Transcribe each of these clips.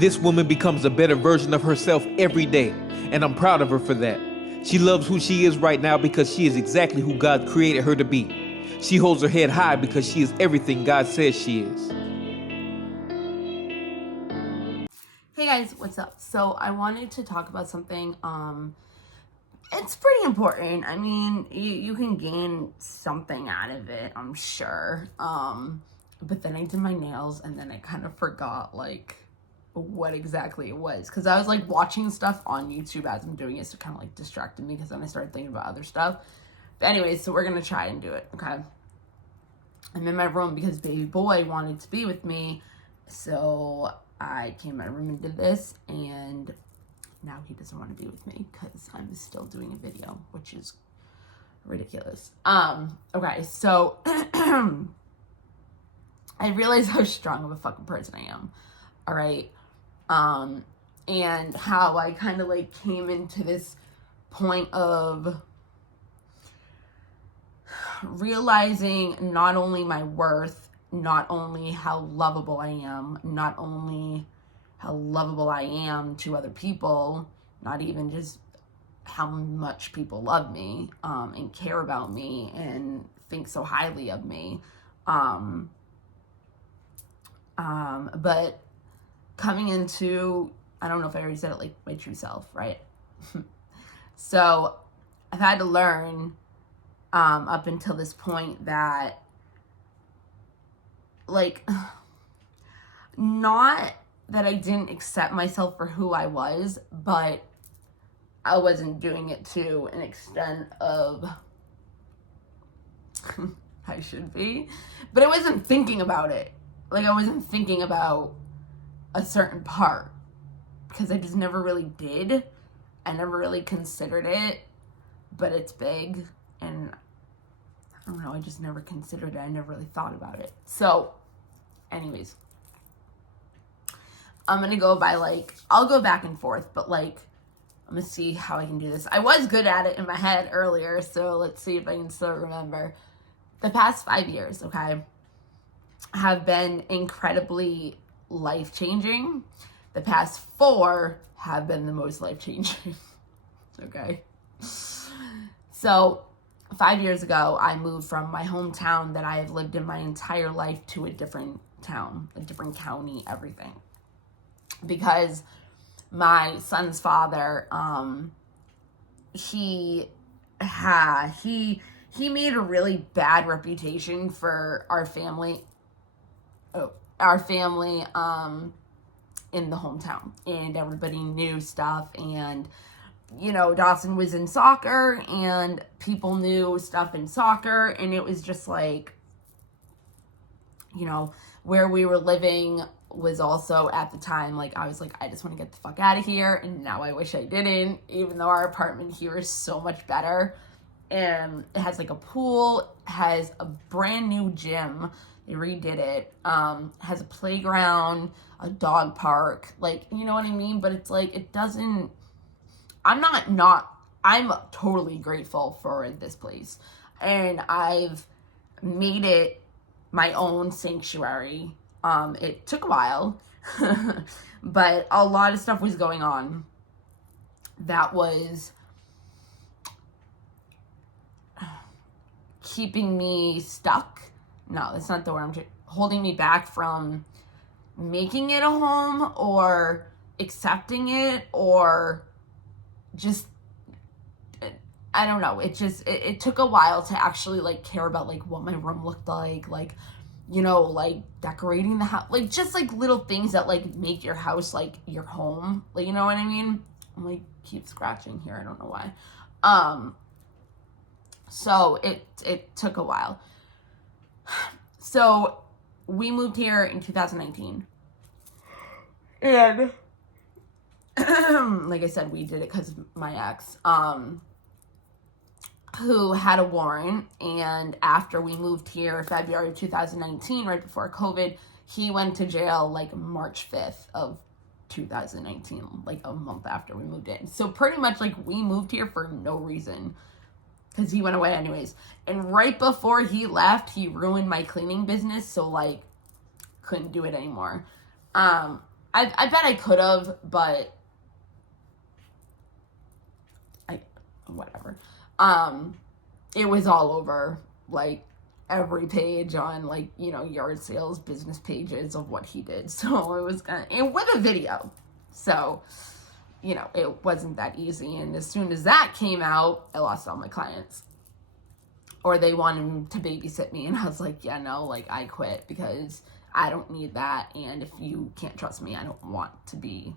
This woman becomes a better version of herself every day, and I'm proud of her for that. She loves who she is right now because she is exactly who God created her to be. She holds her head high because she is everything God says she is. Hey guys, what's up? So I wanted to talk about something, it's pretty important. I mean, you can gain something out of it, I'm sure. But then I did my nails and then I kind of forgot like what exactly it was, because I was like watching stuff on YouTube as I'm doing it, so it kind of like distracted me, because then I started thinking about other stuff. But anyways, so we're gonna try and do it. Okay, I'm in my room because baby boy wanted to be with me, so I came in my room and did this, and now he doesn't want to be with me because I'm still doing a video, which is ridiculous. Okay, so I realize how strong of a fucking person I am. All right. And how I kind of like came into this point of realizing not only my worth, not only how lovable I am, not only how lovable I am to other people, not even just how much people love me, and care about me and think so highly of me. But coming into, I don't know if I already said it, like my true self, right? So I've had to learn, up until this point, that like, not that I didn't accept myself for who I was, but I wasn't doing it to an extent of I should be, but I wasn't thinking about it. Like, I wasn't thinking about a certain part because I just never really did. I never really considered it, but it's big, and I don't know, I just never considered it. I never really thought about it. So anyways, I'm gonna go by like, I'll go back and forth, but like, I'm gonna see how I can do this. I was good at it in my head earlier, so let's see if I can still remember. The past 5 years, okay, have been incredibly life-changing. The past 4 have been the most life-changing. Okay. So 5 years ago, I moved from my hometown that I have lived in my entire life to a different town, a different county, everything. Because my son's father, he made a really bad reputation for our family, in the hometown, and everybody knew stuff, and you know, Dawson was in soccer and people knew stuff in soccer, and it was just like, you know, where we were living was also at the time, like, I was like, I just want to get the fuck out of here, and now I wish I didn't, even though our apartment here is so much better, and it has like a pool, has a brand new gym, they redid it, has a playground, a dog park, like, you know what I mean? But it's like, it doesn't, I'm totally grateful for this place, and I've made it my own sanctuary. It took a while, but a lot of stuff was going on that was keeping me stuck. No, that's not the word. Holding me back from making it a home or accepting it, or just, I don't know. It took a while to actually like care about like what my room looked like, you know, like decorating the house, like just like little things that like make your house like your home, like, you know what I mean? I'm like, keep scratching here, I don't know why. So it took a while. So we moved here in 2019, and like I said, we did it because of my ex, who had a warrant, and after we moved here February of 2019, right before COVID, he went to jail like March 5th of 2019, like a month after we moved in. So pretty much like we moved here for no reason, because he went away anyways. And right before he left, he ruined my cleaning business, so like couldn't do it anymore. I bet I could have, but whatever. It was all over, like, every page on, like, you know, yard sales, business pages of what he did. So it was and with a video. So, you know, it wasn't that easy. And as soon as that came out, I lost all my clients. Or they wanted to babysit me. And I was like, yeah, no, like, I quit because I don't need that. And if you can't trust me, I don't want to be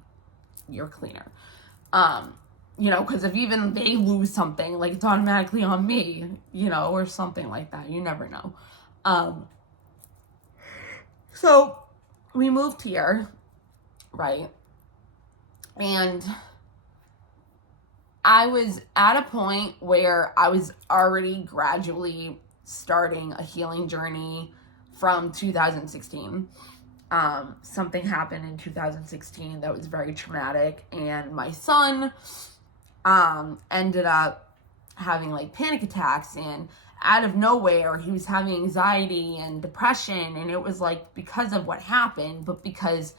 your cleaner. You know, because if even they lose something, like, it's automatically on me, you know, or something like that. You never know. So we moved here, right? And I was at a point where I was already gradually starting a healing journey from 2016. Something happened in 2016 that was very traumatic, and my son ended up having like panic attacks, and out of nowhere he was having anxiety and depression, and it was like because of what happened, but because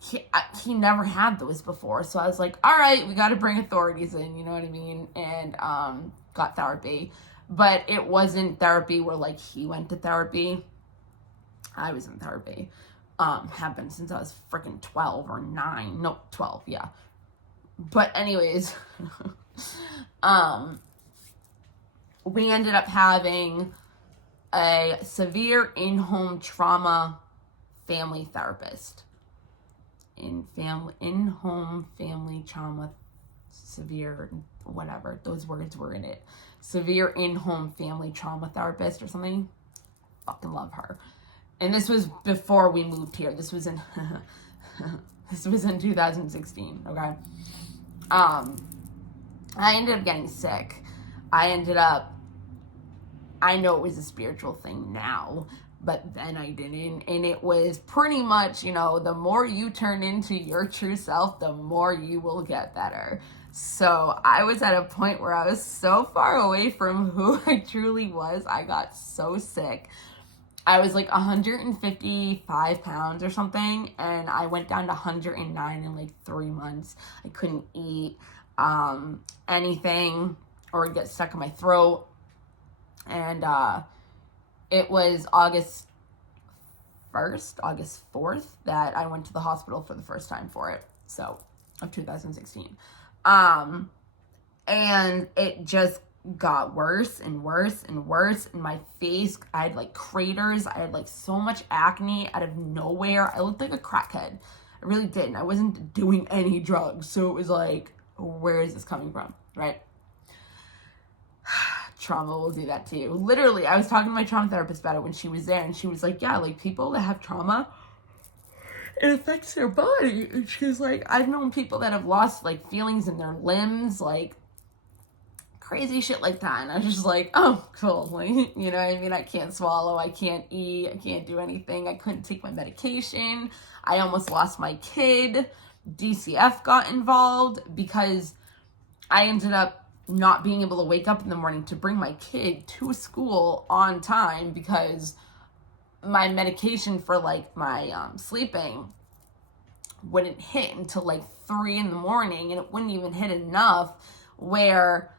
he never had those before. So I was like, all right, we got to bring authorities in, you know what I mean? And got therapy, but it wasn't therapy where like he went to therapy. I was in therapy. Have been since I was freaking 12 or 9. No, 12, yeah. But anyways, we ended up having a severe in-home trauma family therapist. In-home family trauma, severe, whatever, those words were in it. Severe in-home family trauma therapist or something. Fucking love her. And this was before we moved here. This was in 2016, okay? I ended up getting sick. I know it was a spiritual thing now, but then I didn't. And it was pretty much, you know, the more you turn into your true self, the more you will get better. So I was at a point where I was so far away from who I truly was. I got so sick. I was like 155 pounds or something, and I went down to 109 in like 3 months. I couldn't eat anything or it'd get stuck in my throat. And it was August 4th that I went to the hospital for the first time for it. So, of 2016. And it just got worse and worse and worse. In my face, I had like craters. I had like so much acne out of nowhere. I looked like a crackhead. I really did. And I wasn't doing any drugs. So it was like, where is this coming from? Right? Trauma will do that to you. Literally, I was talking to my trauma therapist about it when she was there, and she was like, yeah, like people that have trauma, it affects their body. And she's like, I've known people that have lost like feelings in their limbs, like crazy shit like that. And I was just like, oh, cool. Like, you know what I mean? I can't swallow. I can't eat. I can't do anything. I couldn't take my medication. I almost lost my kid. DCF got involved because I ended up not being able to wake up in the morning to bring my kid to school on time because my medication for like my sleeping wouldn't hit until like 3 in the morning, and it wouldn't even hit enough where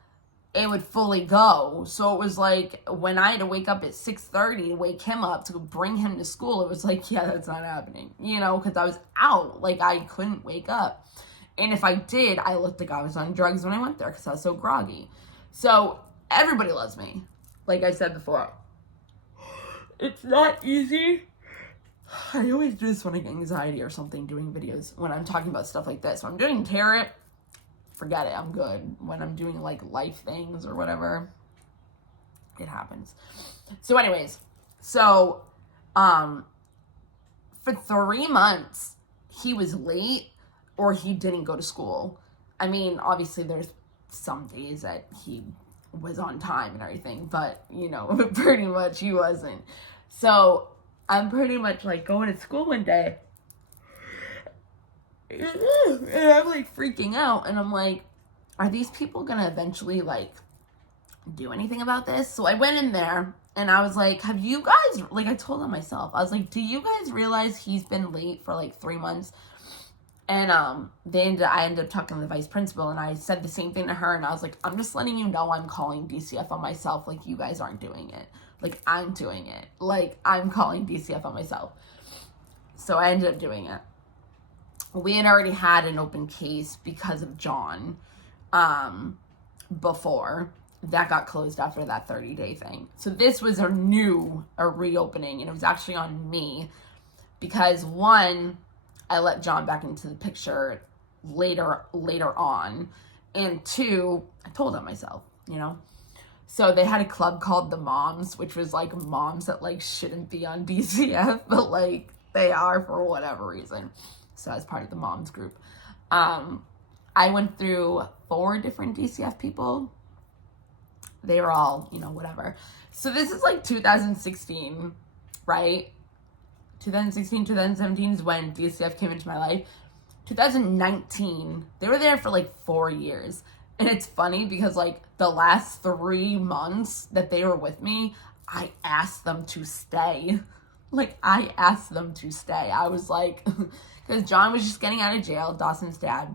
it would fully go. So it was like when I had to wake up at 6:30 to wake him up to bring him to school, it was like, yeah, that's not happening, you know, because I was out. Like I couldn't wake up. And if I did, I looked like I was on drugs when I went there because I was so groggy. So everybody loves me. Like I said before, it's not easy. I always do this when I get anxiety or something doing videos when I'm talking about stuff like this. When I'm doing tarot, forget it, I'm good. When I'm doing like life things or whatever, it happens. So anyways, for 3 months, he was late or he didn't go to school. I mean, obviously there's some days that he was on time and everything, but you know, pretty much he wasn't. So I'm pretty much like going to school one day and I'm like freaking out, and I'm like, are these people gonna eventually like do anything about this? So I went in there And I was like, have you guys, like, I told them myself, I was like, do you guys realize he's been late for like 3 months? And I ended up talking to the vice principal, and I said the same thing to her, and I was like, I'm just letting you know I'm calling DCF on myself, like, you guys aren't doing it. Like, I'm doing it. Like, I'm calling DCF on myself. So I ended up doing it. We had already had an open case because of John before. That got closed after that 30-day thing. So this was a reopening, and it was actually on me because, one, I let John back into the picture later on, and two, I told him myself, you know. So they had a club called the Moms, which was like moms that like shouldn't be on DCF, but like they are for whatever reason. So as part of the Moms group, I went through 4 different DCF people. They were all, you know, whatever. So this is like 2016, right? 2016, 2017 is when DCF came into my life. 2019, they were there for like 4 years. And it's funny because like the last 3 months that they were with me, I asked them to stay. Like, I asked them to stay. I was like, because John was just getting out of jail, Dawson's dad,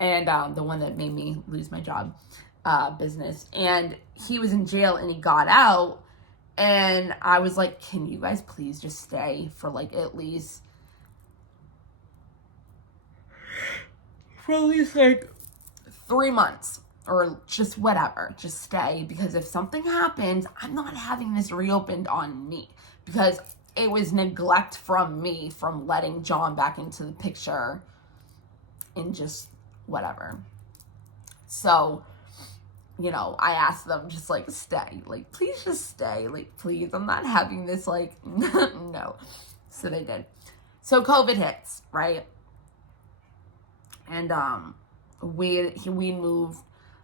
and the one that made me lose my job, business. And he was in jail and he got out. And I was like, can you guys please just stay for like at least like 3 months or just whatever, just stay, because if something happens, I'm not having this reopened on me, because it was neglect from me from letting John back into the picture and just whatever. So, you know, I asked them just like stay, like please just stay, like please, I'm not having this, like no. So they did. So COVID hits, right? And we moved.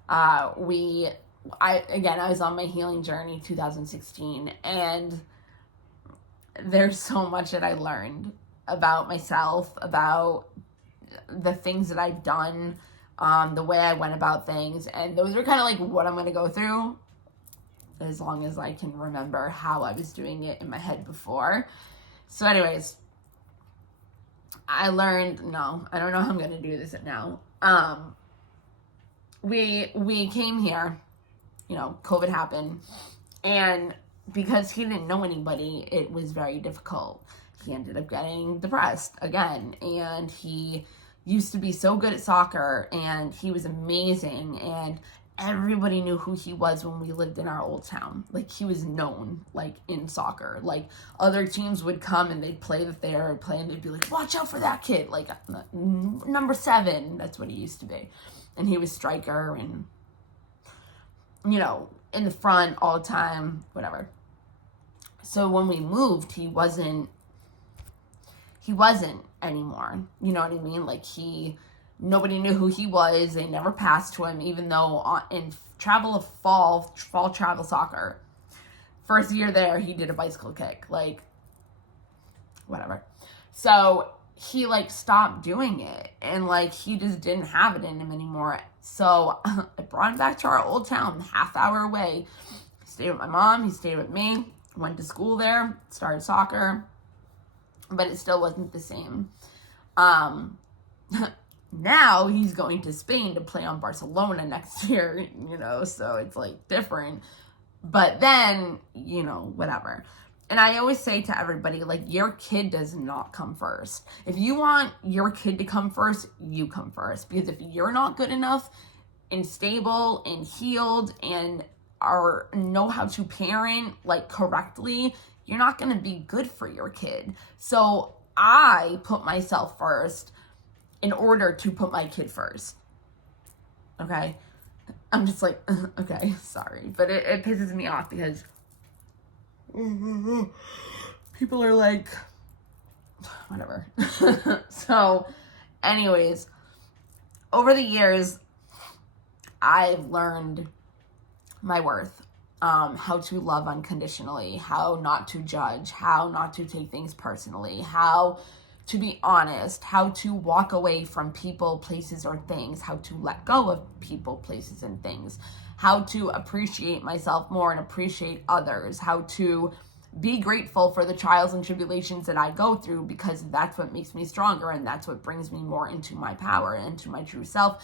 I was on my healing journey 2016, and there's so much that I learned about myself, about the things that I've done, the way I went about things, and those are kind of like what I'm going to go through as long as I can remember how I was doing it in my head before. So anyways, I learned, no, I don't know how I'm going to do this now. We came here, you know, COVID happened, and because he didn't know anybody, it was very difficult. He ended up getting depressed again, and he used to be so good at soccer, and he was amazing, and everybody knew who he was when we lived in our old town. Like, he was known, like, in soccer. Like, other teams would come and they'd play that they were playing, they'd be like, watch out for that kid, like, number 7, that's what he used to be. And he was striker and, you know, in the front all the time, whatever. So when we moved, he wasn't anymore. You know what I mean? Like, nobody knew who he was. They never passed to him, even though in fall travel soccer, first year there, he did a bicycle kick, like, whatever. So he, like, stopped doing it, and, like, he just didn't have it in him anymore. So I brought him back to our old town, half-hour away. He stayed with my mom, he stayed with me, went to school there, started soccer, but it still wasn't the same. Now he's going to Spain to play on Barcelona next year, you know, so it's, like, different. But then, you know, whatever. And I always say to everybody, like, your kid does not come first. If you want your kid to come first, you come first. Because if you're not good enough and stable and healed and know how to parent, like, correctly, you're not going to be good for your kid. So I put myself first in order to put my kid first. Okay? I'm just like, okay, sorry. But it pisses me off because people are like, whatever. So, anyways, over the years, I've learned my worth, how to love unconditionally, how not to judge, how not to take things personally, how to be honest, how to walk away from people, places, or things, how to let go of people, places, and things, how to appreciate myself more and appreciate others, how to be grateful for the trials and tribulations that I go through, because that's what makes me stronger and that's what brings me more into my power and into my true self.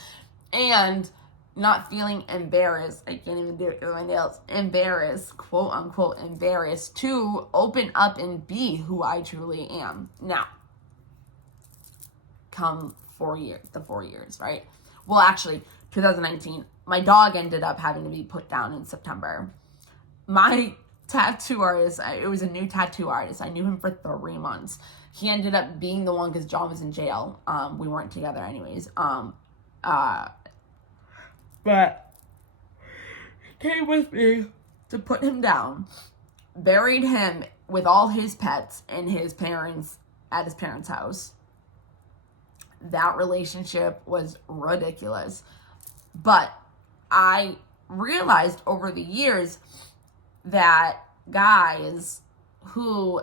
And not feeling embarrassed, I can't even do it with my nails, embarrassed, quote unquote embarrassed, to open up and be who I truly am. Now, come 4 years, the 4 years, right? Well, actually, 2019, my dog ended up having to be put down in September. My tattoo artist, it was a new tattoo artist. I knew him for 3 months. He ended up being the one because John was in jail. We weren't together anyways. But he came with me to put him down, buried him with all his pets and his parents at his parents' house. That relationship was ridiculous. But I realized over the years that guys who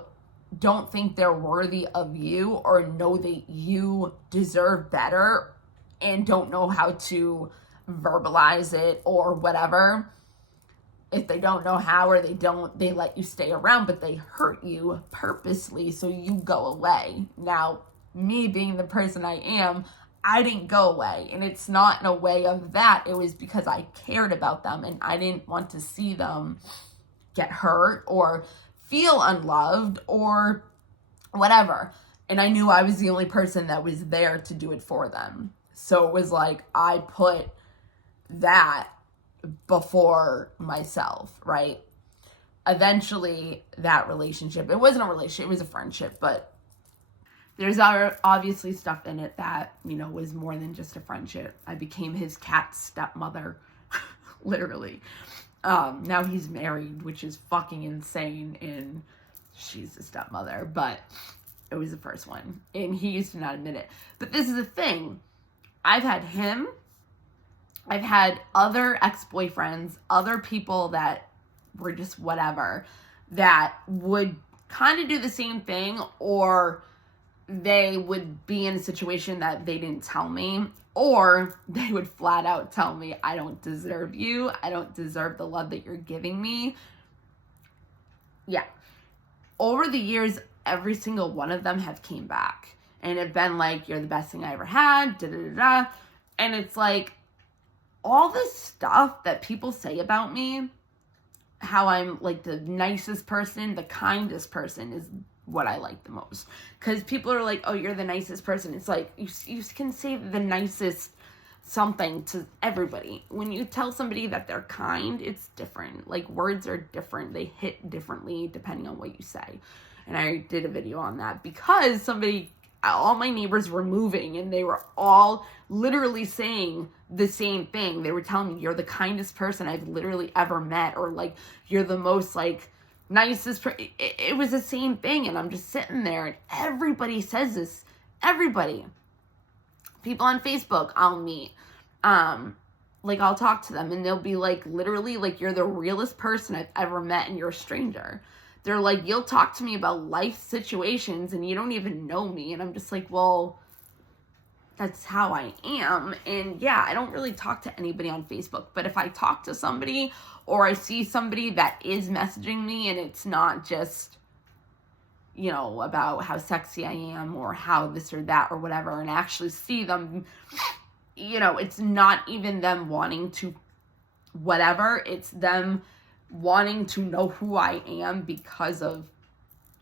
don't think they're worthy of you or know that you deserve better and don't know how to verbalize it or whatever, if they don't know how or they let you stay around, but they hurt you purposely so you go away. Now, me being the person I am, I didn't go away, and it's not in a way of that. It was because I cared about them and I didn't want to see them get hurt or feel unloved or whatever. And I knew I was the only person that was there to do it for them. So it was like I put that before myself, right? Eventually, that relationship, it wasn't a relationship, it was a friendship, but there's obviously stuff in it that, was more than just a friendship. I became his cat's stepmother, literally. Now he's married, which is fucking insane, and she's the stepmother, but it was the first one, and he used to not admit it. But this is the thing. I've had him, I've had other ex-boyfriends, other people that were just whatever, that would kind of do the same thing, or they would be in a situation that they didn't tell me, or they would flat out tell me, I don't deserve you. I don't deserve the love that you're giving me. Yeah. Over the years, every single one of them have came back and have been like, you're the best thing I ever had, da-da-da-da. And it's like, all this stuff that people say about me, how I'm like the nicest person, the kindest person, is what I like the most. Because people are like, oh, you're the nicest person. It's like, you can say the nicest something to everybody. When you tell somebody that they're kind, it's different. Like, words are different. They hit differently depending on what you say. And I did a video on that because all my neighbors were moving and they were all literally saying the same thing. They were telling me, you're the kindest person I've literally ever met, or like, you're the most like nicest it was the same thing. And I'm just sitting there and everybody says this. Everybody. People on Facebook I'll meet, like I'll talk to them and they'll be like, literally, like, you're the realest person I've ever met and you're a stranger. They're like, you'll talk to me about life situations and you don't even know me. And I'm just like, well, that's how I am. And yeah, I don't really talk to anybody on Facebook, but if I talk to somebody or I see somebody that is messaging me and it's not just, about how sexy I am or how this or that or whatever, and I actually see them, it's not even them wanting to whatever, it's them wanting to know who I am because of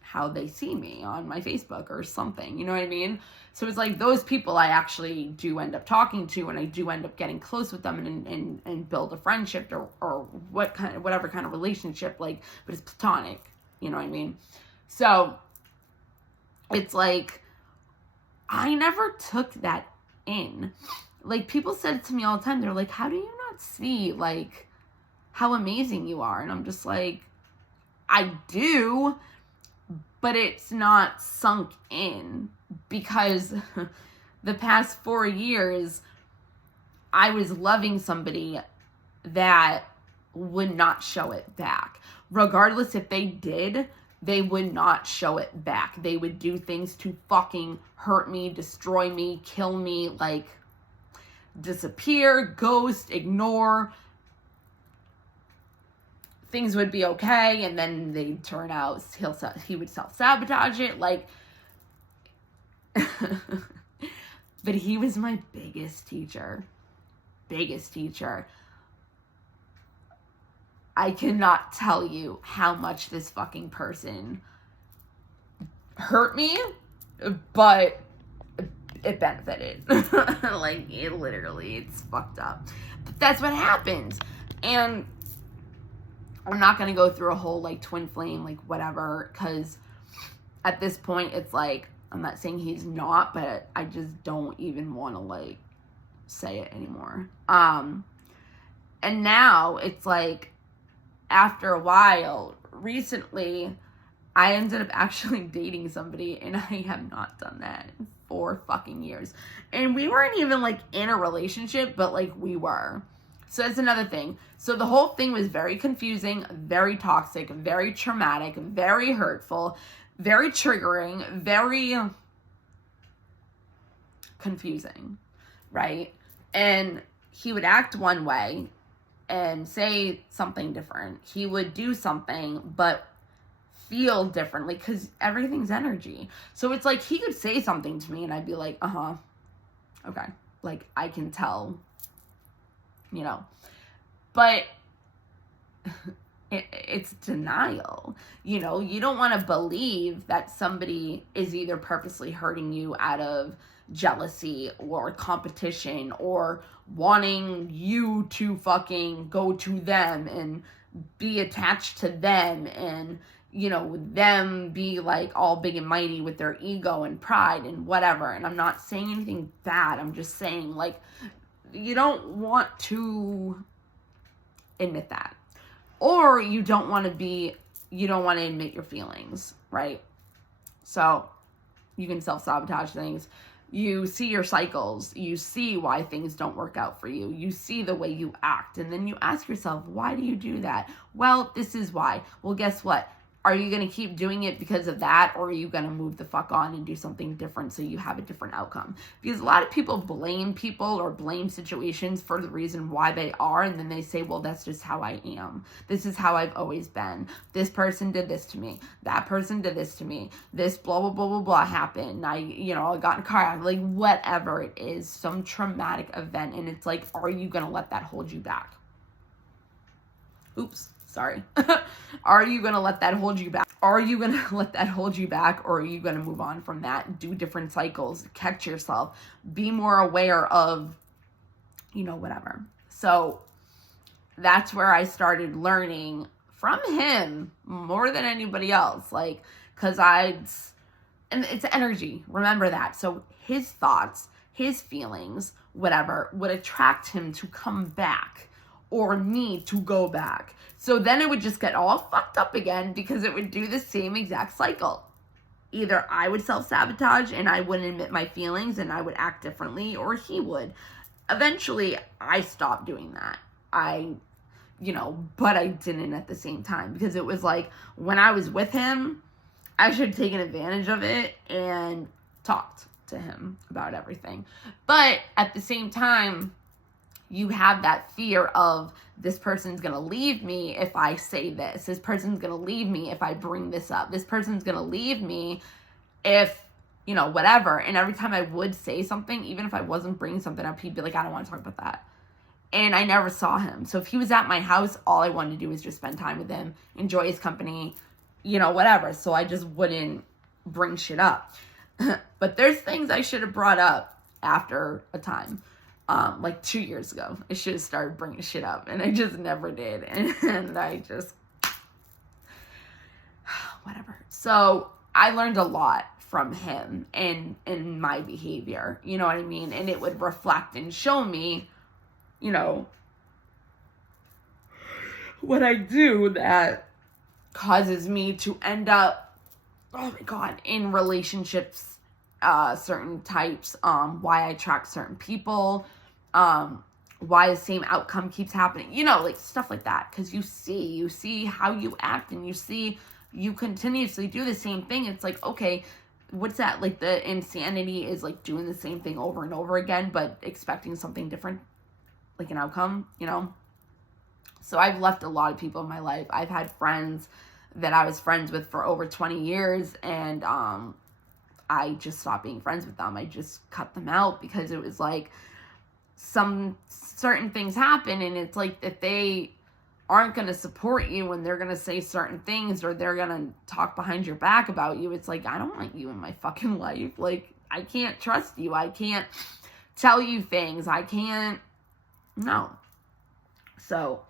how they see me on my Facebook or something, you know what I mean? So it's like those people I actually do end up talking to, and I do end up getting close with them and build a friendship or whatever kind of relationship, like, but it's platonic, you know what I mean? So it's like, I never took that in. Like, people said it to me all the time. They're like, how do you not see, like, how amazing you are? And I'm just like, I do, but it's not sunk in, because the past 4 years, I was loving somebody that would not show it back. Regardless if they did, they would not show it back. They would do things to fucking hurt me, destroy me, kill me, like, disappear, ghost, ignore, things would be okay, and then they'd turn out he would self-sabotage it, like. But he was my biggest teacher. I cannot tell you how much this fucking person hurt me, but it benefited. Like, it's fucked up. But that's what happens. And I'm not going to go through a whole, like, twin flame, like, whatever, because at this point, it's like, I'm not saying he's not, but I just don't even want to, like, say it anymore. And now, it's like, after a while, recently, I ended up actually dating somebody, and I have not done that in 4 fucking years. And we weren't even, like, in a relationship, but, like, we were. So that's another thing. So the whole thing was very confusing, very toxic, very traumatic, very hurtful, very triggering, very confusing, right? And he would act one way and say something different. He would do something, but feel differently, because everything's energy. So it's like, he could say something to me and I'd be like, okay. Like, I can tell, you know. But it's denial. You know, you don't want to believe that somebody is either purposely hurting you out of jealousy or competition or wanting you to fucking go to them and be attached to them and, you know, them be like all big and mighty with their ego and pride and whatever. And I'm not saying anything bad. I'm just saying, like, you don't want to admit that. Or you don't want to admit your feelings, right? So you can self-sabotage things. You see your cycles. You see why things don't work out for you. You see the way you act. And then you ask yourself, why do you do that? Well, this is why. Well, guess what? Are you going to keep doing it because of that? Or are you going to move the fuck on and do something different so you have a different outcome? Because a lot of people blame people or blame situations for the reason why they are. And then they say, well, that's just how I am. This is how I've always been. This person did this to me. That person did this to me. This blah, blah, blah, blah, blah happened. I got in a car accident. Like, whatever it is, some traumatic event. And it's like, are you going to let that hold you back? Oops. Sorry. Are you going to let that hold you back? Are you going to let that hold you back? Or are you going to move on from that? Do different cycles. Catch yourself. Be more aware of, whatever. So that's where I started learning from him more than anybody else. Like, because and it's energy. Remember that. So his thoughts, his feelings, whatever, would attract him to come back or me to go back. So then it would just get all fucked up again because it would do the same exact cycle. Either I would self-sabotage and I wouldn't admit my feelings and I would act differently, or he would. Eventually, I stopped doing that. But I didn't at the same time, because it was like, when I was with him, I should have taken advantage of it and talked to him about everything. But at the same time, you have that fear of, this person's going to leave me if I say this. This person's going to leave me if I bring this up. This person's going to leave me if, whatever. And every time I would say something, even if I wasn't bringing something up, he'd be like, I don't want to talk about that. And I never saw him. So if he was at my house, all I wanted to do was just spend time with him, enjoy his company, whatever. So I just wouldn't bring shit up. But there's things I should have brought up after a time. Like 2 years ago, I should have started bringing shit up, and I just never did, and I just, whatever. So I learned a lot from him and my behavior, you know what I mean? And it would reflect and show me, what I do that causes me to end up, oh my God, in relationships, certain types, why I attract certain people, why the same outcome keeps happening, like stuff like that. Because you see how you act, and you see you continuously do the same thing. It's like, okay, what's that? Like, the insanity is like doing the same thing over and over again, but expecting something different, like an outcome, So I've left a lot of people in my life. I've had friends that I was friends with for over 20 years, and I just stopped being friends with them. I just cut them out because it was like some certain things happen, and it's like if they aren't going to support you when they're going to say certain things or they're going to talk behind your back about you, it's like, I don't want you in my fucking life. Like, I can't trust you. I can't tell you things. I can't, no. So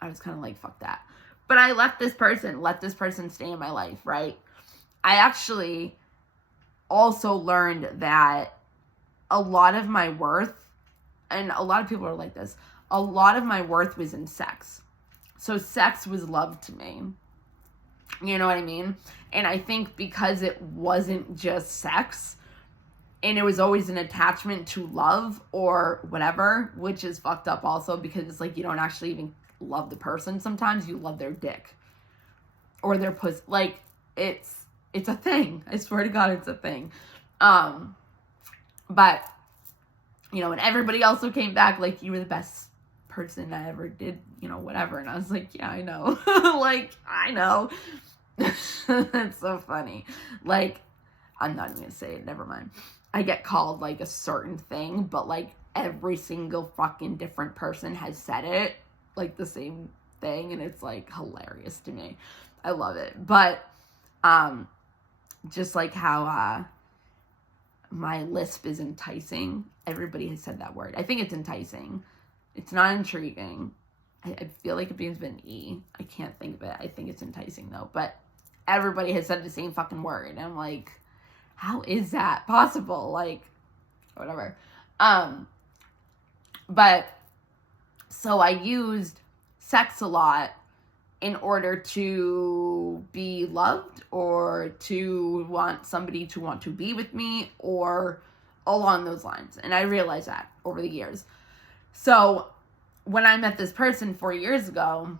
I was kind of like, fuck that. But I let this person stay in my life, right? I actually also learned that a lot of my worth, and a lot of people are like this, a lot of my worth was in sex. So sex was love to me. You know what I mean? And I think because it wasn't just sex, and it was always an attachment to love or whatever, which is fucked up also, because it's like you don't actually even love the person. Sometimes you love their dick or their pussy. Like, it's a thing. I swear to God, it's a thing. But, you know, and everybody also came back like, you were the best person I ever did, you know, whatever. And I was like, yeah, I know. Like, I know. It's so funny. Like, I'm not even gonna say it, never mind. I get called like a certain thing, but like every single fucking different person has said it, like the same thing, and it's like hilarious to me. I love it. But just like how my lisp is enticing. Everybody has said that word. I think it's enticing. It's not intriguing. I feel like it begins with an E. I can't think of it. I think it's enticing though. But everybody has said the same fucking word. And I'm like, how is that possible? Like, whatever. But so I used sex a lot in order to be loved or to want somebody to want to be with me or along those lines. And I realized that over the years. So when I met this person 4 years ago,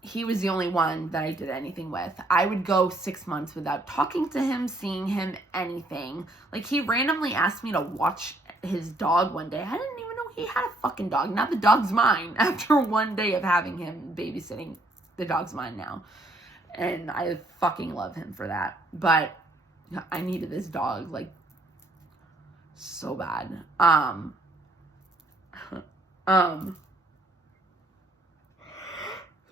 he was the only one that I did anything with. I would go 6 months without talking to him, seeing him, anything. Like, he randomly asked me to watch his dog one day. I didn't even know he had a fucking dog. Now the dog's mine. After one day of having him babysitting, the dog's mine now. And I fucking love him for that. But I needed this dog, like, so bad.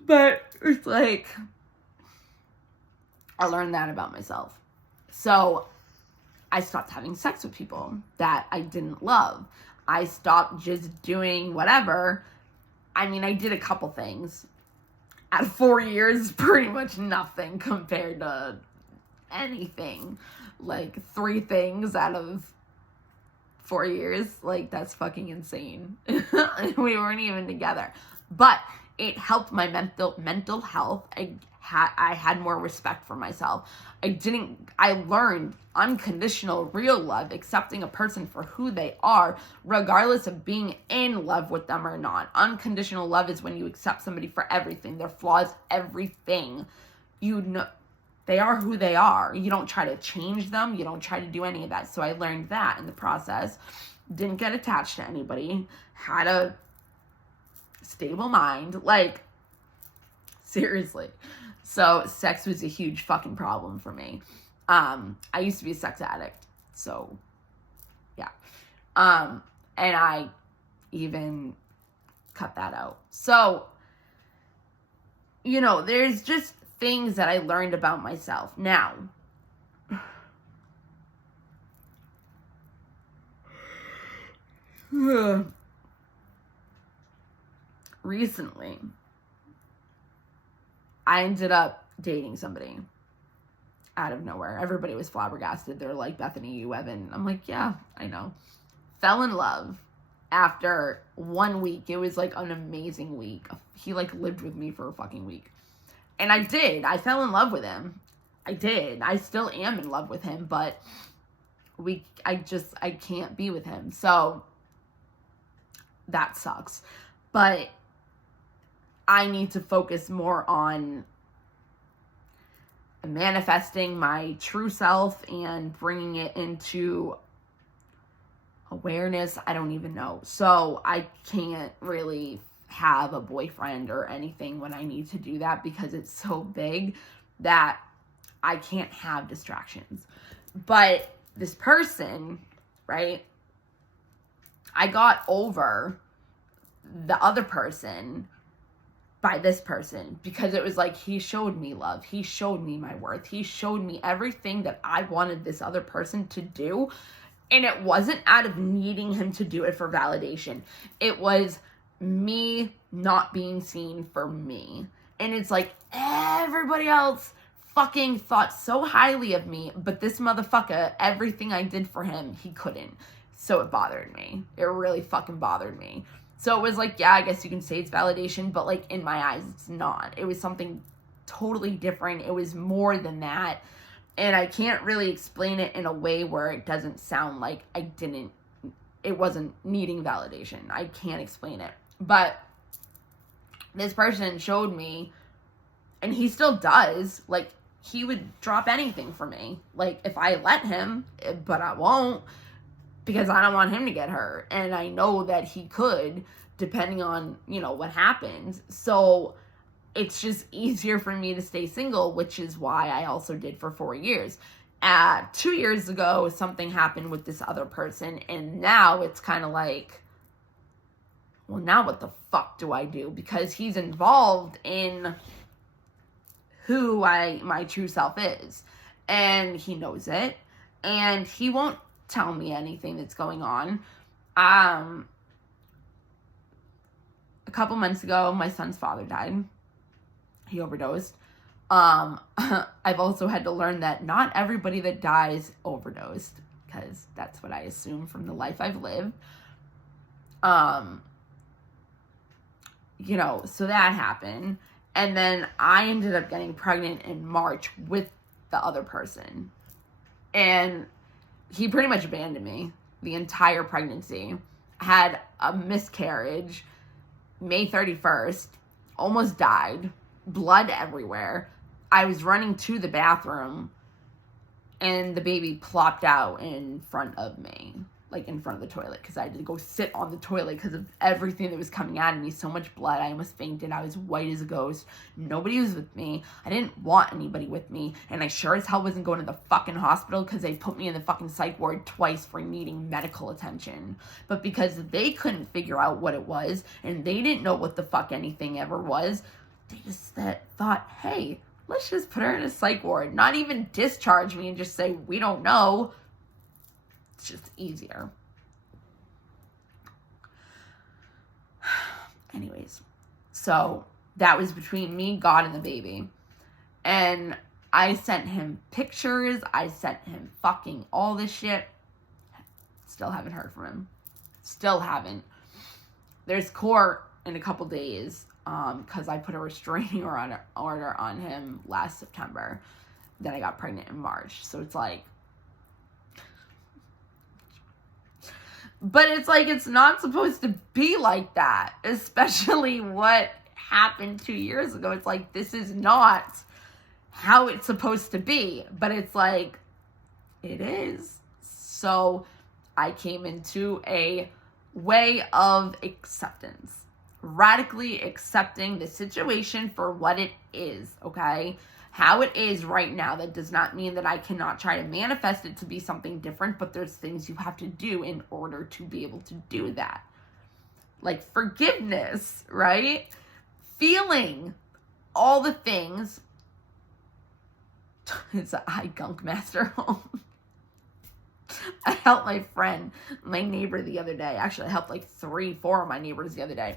But it's like, I learned that about myself. So I stopped having sex with people that I didn't love. I stopped just doing whatever. I mean, I did a couple things. At 4 years, pretty much nothing compared to anything. Like 3 things out of 4 years. Like, that's fucking insane. We weren't even together. But it helped my mental health. I had more respect for myself. I learned unconditional real love, accepting a person for who they are, regardless of being in love with them or not. Unconditional love is when you accept somebody for everything, their flaws, everything. You know, they are who they are. You don't try to change them. You don't try to do any of that. So I learned that in the process. Didn't get attached to anybody. Had a stable mind. Like, seriously. So sex was a huge fucking problem for me. I used to be a sex addict. So, yeah. And I even cut that out. So, you know, there's just things that I learned about myself. Now, recently, I ended up dating somebody out of nowhere. Everybody was flabbergasted. They're like, Bethany, you Evan. I'm like, yeah, I know. Fell in love after 1 week. It was like an amazing week. He like lived with me for a fucking week. And I did. I fell in love with him. I did. I still am in love with him, but I can't be with him. So that sucks. But I need to focus more on manifesting my true self and bringing it into a awareness. I don't even know. So I can't really have a boyfriend or anything when I need to do that because it's so big that I can't have distractions. But this person, right? I got over the other person by this person because it was like he showed me love. He showed me my worth. He showed me everything that I wanted this other person to do. And it wasn't out of needing him to do it for validation. It was me not being seen for me. And it's like everybody else fucking thought so highly of me, but this motherfucker, everything I did for him, he couldn't. So it bothered me. It really fucking bothered me. So it was like, yeah, I guess you can say it's validation, but like in my eyes, it's not. It was something totally different. It was more than that. And I can't really explain it in a way where it doesn't sound like it wasn't needing validation. I can't explain it. But this person showed me, and he still does, like, he would drop anything for me. Like, if I let him, but I won't, because I don't want him to get hurt. And I know that he could, depending on, what happens. So it's just easier for me to stay single, which is why I also did for 4 years. 2 years ago, something happened with this other person, and now it's kind of like, well, now what the fuck do I do? Because he's involved in who my true self is, and he knows it, and he won't tell me anything that's going on. A couple months ago, my son's father died. He overdosed. I've also had to learn that not everybody that dies overdosed, because that's what I assume from the life I've lived. So that happened. And then I ended up getting pregnant in March with the other person. And he pretty much abandoned me the entire pregnancy. Had a miscarriage May 31st, almost died, blood everywhere. I was running to the bathroom and the baby plopped out in front of me, like in front of the toilet, because I had to go sit on the toilet because of everything that was coming out of me. So much blood. I almost fainted. I was white as a ghost. Nobody was with me. I didn't want anybody with me. And I sure as hell wasn't going to the fucking hospital because they put me in the fucking psych ward twice for needing medical attention. But because they couldn't figure out what it was and they didn't know what the fuck anything ever was, they just thought, hey, let's just put her in a psych ward. Not even discharge me and just say, we don't know. It's just easier. Anyways, so that was between me, God, and the baby. And I sent him pictures. I sent him fucking all this shit. Still haven't heard from him. Still haven't. There's court in a couple days because I put a restraining order on him last September. Then I got pregnant in March. So it's like, but it's like, it's not supposed to be like that, especially what happened 2 years ago. It's like, this is not how it's supposed to be, but it's like, it is. So I came into a way of acceptance, radically accepting the situation for what it is, okay? How it is right now. That does not mean that I cannot try to manifest it to be something different, but there's things you have to do in order to be able to do that. Like forgiveness, right? Feeling all the things. It's a high gunk master home. I helped my neighbor the other day. Actually, I helped like 3-4 of my neighbors the other day.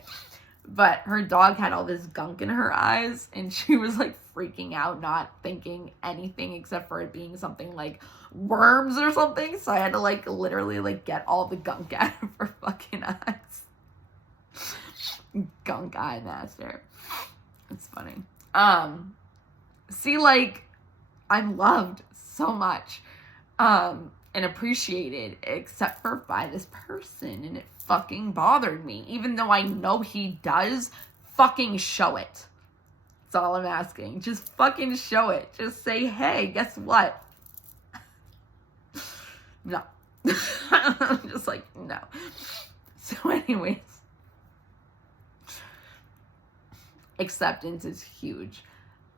But her dog had all this gunk in her eyes, and she was like freaking out, not thinking anything except for it being something like worms or something. So I had to like literally like get all the gunk out of her fucking eyes. Gunk eye master. It's funny. See, like, I'm loved so much and appreciated, except for by this person, and it fucking bothered me. Even though I know he does, fucking show it. That's all I'm asking. Just fucking show it. Just say, hey, guess what? No. I'm just like, no. So anyways, acceptance is huge.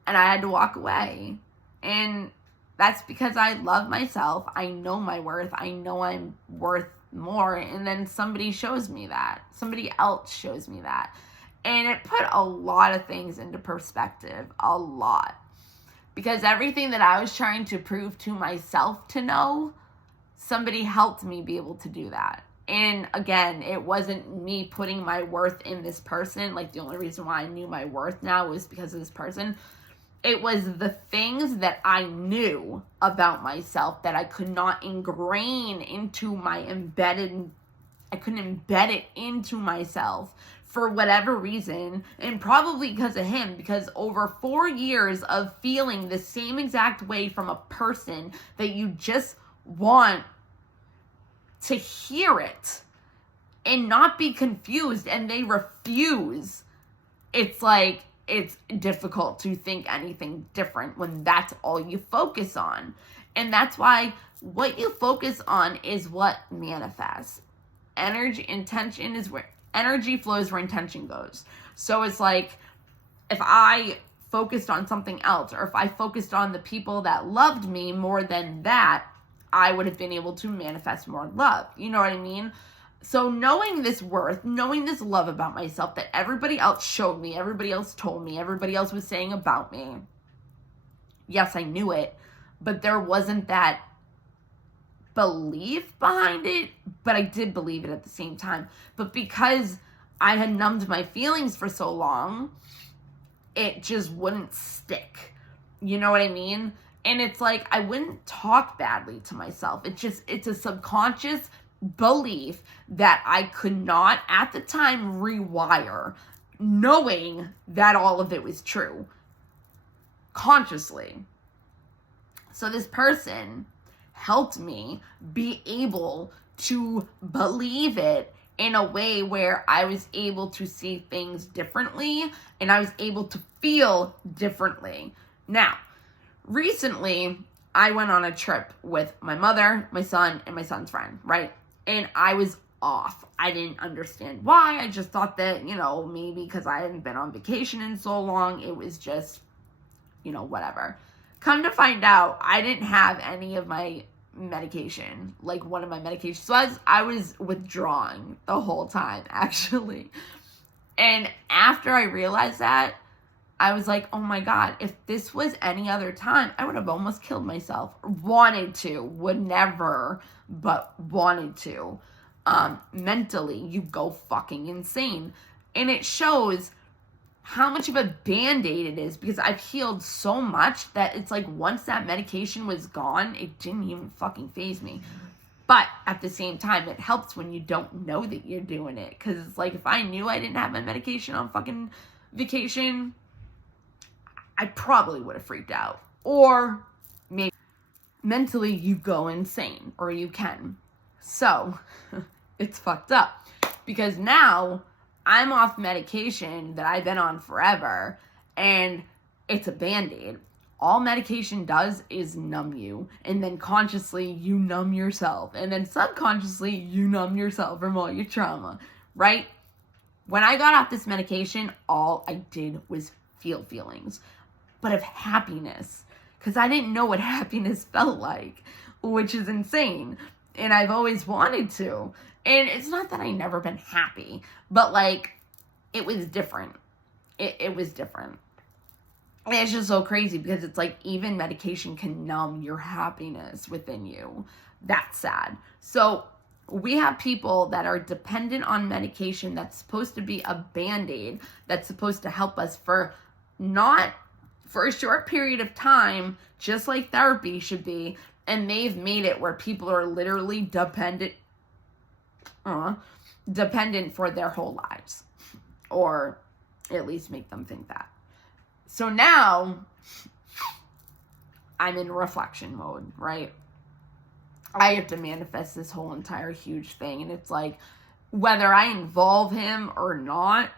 And I had to walk away. And that's because I love myself. I know my worth. I know I'm worth more. And then somebody shows me that. Somebody else shows me that. And it put a lot of things into perspective. A lot. Because everything that I was trying to prove to myself to know, somebody helped me be able to do that. And again, it wasn't me putting my worth in this person. Like, the only reason why I knew my worth now was because of this person. It was the things that I knew about myself that I could not ingrain into my I couldn't embed it into myself for whatever reason, and probably because of him, because over 4 years of feeling the same exact way from a person that you just want to hear it and not be confused, and they refuse, it's like, it's difficult to think anything different when that's all you focus on. And that's why what you focus on is what manifests. Intention is where energy flows, where intention goes. So it's like, if I focused on something else, or if I focused on the people that loved me more than that, I would have been able to manifest more love. You know what I mean? So knowing this worth, knowing this love about myself that everybody else showed me, everybody else told me, everybody else was saying about me. Yes, I knew it, but there wasn't that belief behind it, but I did believe it at the same time. But because I had numbed my feelings for so long, it just wouldn't stick. You know what I mean? And it's like, I wouldn't talk badly to myself. It's a subconscious belief that I could not at the time rewire, knowing that all of it was true consciously. So this person helped me be able to believe it in a way where I was able to see things differently, and I was able to feel differently. Now, recently, I went on a trip with my mother, my son, and my son's friend, right? And I was off. I didn't understand why. I just thought that, maybe because I hadn't been on vacation in so long, it was just, whatever. Come to find out, I didn't have any of my medication, like one of my medications. So I was withdrawing the whole time, actually. And after I realized that, I was like, oh my God, if this was any other time, I would have almost killed myself. Wanted to, would never, but wanted to. Mentally, you go fucking insane. And it shows how much of a band-aid it is, because I've healed so much that it's like, once that medication was gone, it didn't even fucking faze me. But at the same time, it helps when you don't know that you're doing it. Because it's like, if I knew I didn't have my medication on fucking vacation, I probably would have freaked out. Or maybe mentally you go insane, or you can. So it's fucked up, because now I'm off medication that I've been on forever, and it's a band-aid. All medication does is numb you, and then consciously you numb yourself, and then subconsciously you numb yourself from all your trauma, right? When I got off this medication, all I did was feel feelings, but of happiness, because I didn't know what happiness felt like, which is insane. And I've always wanted to. And it's not that I never been happy, but like, it was different. It was different. And it's just so crazy, because it's like, even medication can numb your happiness within you. That's sad. So we have people that are dependent on medication that's supposed to be a band-aid, that's supposed to help us for a short period of time, just like therapy should be. And they've made it where people are literally dependent for their whole lives, or at least make them think that. So now I'm in reflection mode, right? I have to manifest this whole entire huge thing. And it's like, whether I involve him or not,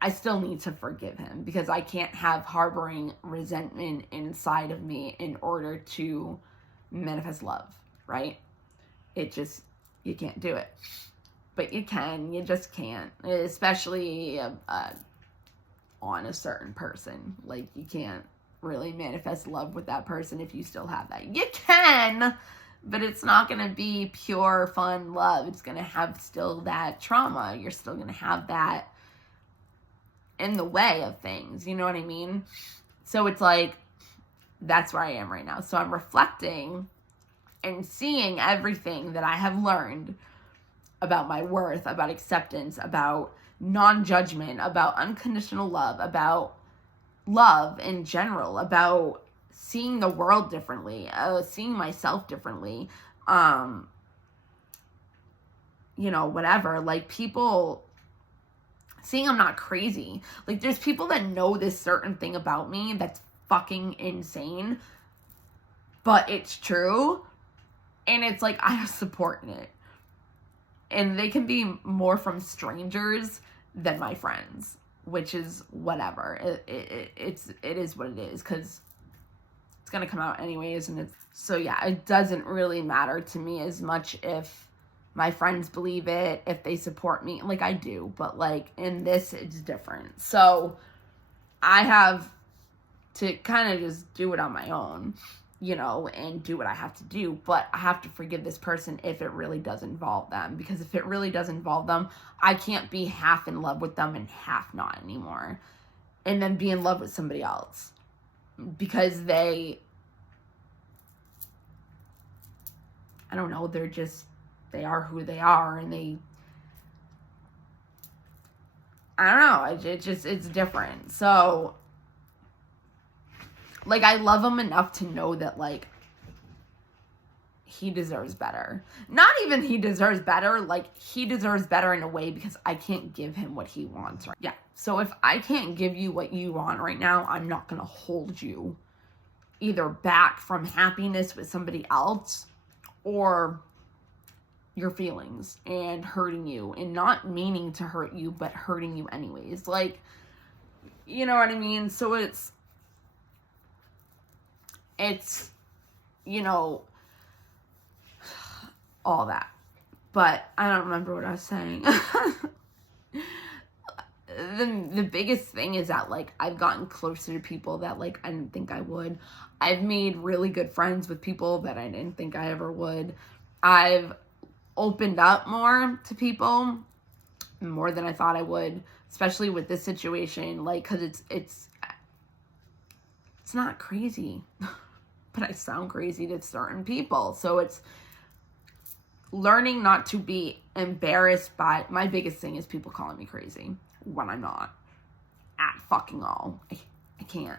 I still need to forgive him, because I can't have harboring resentment inside of me in order to manifest love, right? It just You can't do it. But you can. You just can't. Especially on a certain person. Like, you can't really manifest love with that person if you still have that. You can, but it's not going to be pure, fun love. It's going to have still that trauma. You're still going to have that in the way of things. You know what I mean? So it's like, that's where I am right now. So I'm reflecting and seeing everything that I have learned about my worth, about acceptance, about non-judgment, about unconditional love, about love in general, about seeing the world differently, seeing myself differently, whatever. Like, people seeing I'm not crazy. Like, there's people that know this certain thing about me that's fucking insane, but it's true, and it's like, I have support in it. And they can be more from strangers than my friends, which is whatever. It is what it is, because it's gonna come out anyways. And so yeah, it doesn't really matter to me as much if my friends believe it, if they support me. Like, I do, but like in this, it's different. So I have to kind of just do it on my own, and do what I have to do. But I have to forgive this person if it really does involve them. Because if it really does involve them, I can't be half in love with them and half not anymore. And then be in love with somebody else. Because they are who they are. And I don't know. It's different. So, like, I love him enough to know that, like, he deserves better. Not even he deserves better. Like, he deserves better in a way because I can't give him what he wants. Right? Yeah. So if I can't give you what you want right now, I'm not going to hold you either back from happiness with somebody else or your feelings and hurting you and not meaning to hurt you, but hurting you anyways. Like, you know what I mean? So it's, all that. But I don't remember what I was saying. The biggest thing is that, like, I've gotten closer to people that, like, I didn't think I would. I've made really good friends with people that I didn't think I ever would. I've opened up more to people, more than I thought I would, especially with this situation. Like, because it's not crazy. But I sound crazy to certain people. So it's learning not to be embarrassed by, my biggest thing is people calling me crazy when I'm not at fucking all. I can't.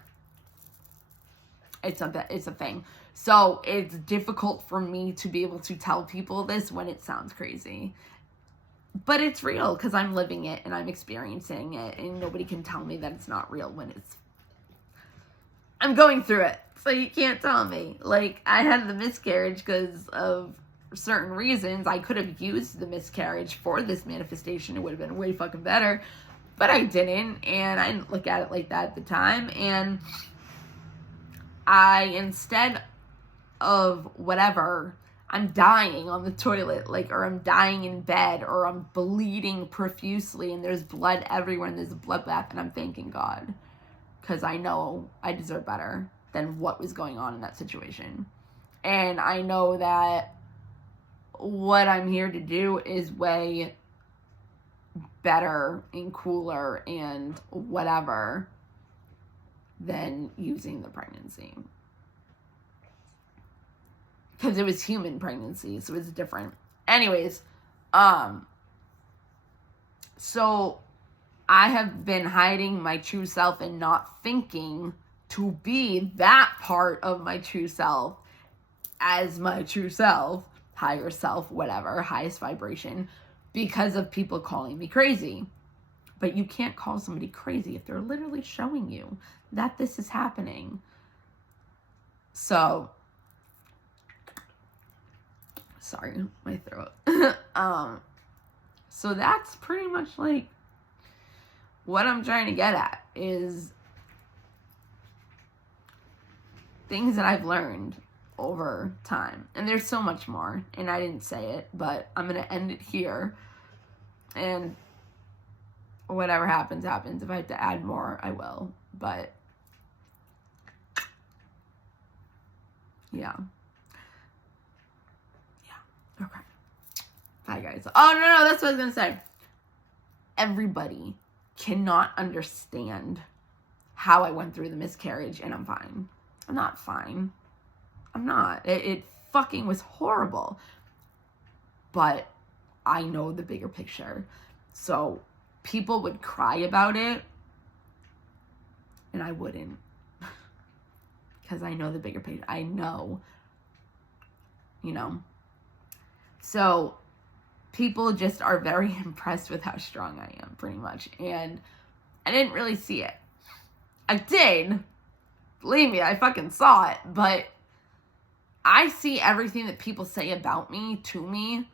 It's a thing. So it's difficult for me to be able to tell people this when it sounds crazy. But it's real because I'm living it and I'm experiencing it, and nobody can tell me that it's not real when I'm going through it. So you can't tell me. Like, I had the miscarriage because of certain reasons. I could have used the miscarriage for this manifestation. It would have been way fucking better. But I didn't. And I didn't look at it like that at the time. And instead of whatever, I'm dying on the toilet. Like, or I'm dying in bed. Or I'm bleeding profusely. And there's blood everywhere. And there's a bloodbath. And I'm thanking God. Because I know I deserve better than what was going on in that situation. And I know that what I'm here to do is way better and cooler and whatever than using the pregnancy. Because it was human pregnancy, so it's different. Anyways, so I have been hiding my true self and not thinking to be that part of my true self as my true self, higher self, whatever, highest vibration, because of people calling me crazy. But you can't call somebody crazy if they're literally showing you that this is happening. So, sorry, my throat. So that's pretty much like what I'm trying to get at is things that I've learned over time. And there's so much more. And I didn't say it, but I'm going to end it here. And whatever happens, happens. If I have to add more, I will. But yeah. Yeah. Okay. Bye, guys. Oh, no, that's what I was going to say. Everybody cannot understand how I went through the miscarriage, and I'm fine. I'm not fine. I'm not. It fucking was horrible. But I know the bigger picture. So people would cry about it, and I wouldn't. Because I know the bigger picture. I know. You know. So people just are very impressed with how strong I am, pretty much. And I didn't really see it. I did. Believe me, I fucking saw it. But I see everything that people say about me, to me.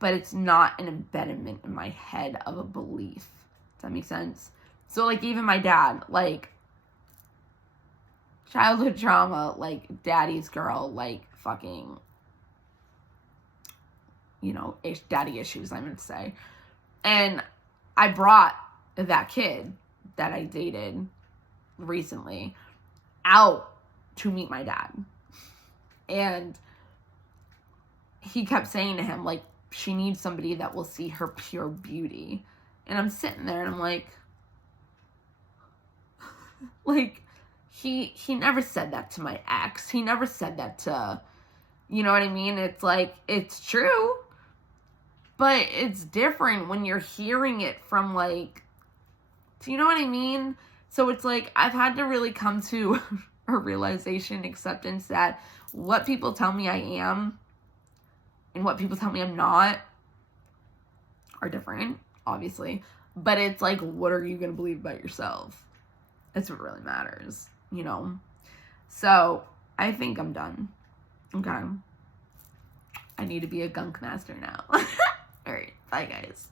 But it's not an embedment in my head of a belief. Does that make sense? So, like, even my dad, like, childhood trauma, like, daddy's girl, like, fucking, you know, daddy issues, I'm going to say. And I brought that kid that I dated recently out to meet my dad. And he kept saying to him, like, she needs somebody that will see her pure beauty. And I'm sitting there and I'm like, he never said that to my ex. He never said that to, you know what I mean? It's like, it's true. But it's different when you're hearing it from, like, do you know what I mean? So it's like, I've had to really come to a realization, acceptance that what people tell me I am and what people tell me I'm not are different, obviously. But it's like, what are you going to believe about yourself? That's what really matters, you know? So, I think I'm done. Okay. I need to be a gunk master now. Alright, bye guys.